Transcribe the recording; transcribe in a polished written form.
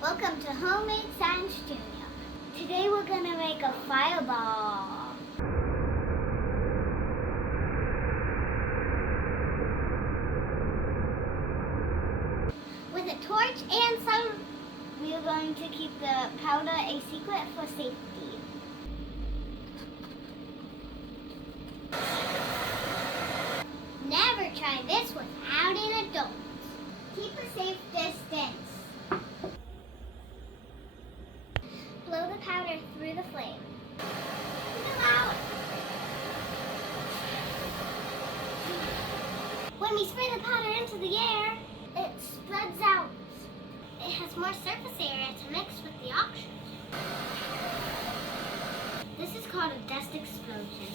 Welcome to Homemade Science Studio. Today we're going to make a fireball. With a torch and some, we are going to keep the powder a secret for safety. Never try this without an adult. Keep a safe distance. Blow the powder through the flame. Allow it. When we spray the powder into the air, it spreads out. It has more surface area to mix with the oxygen. This is called a dust explosion.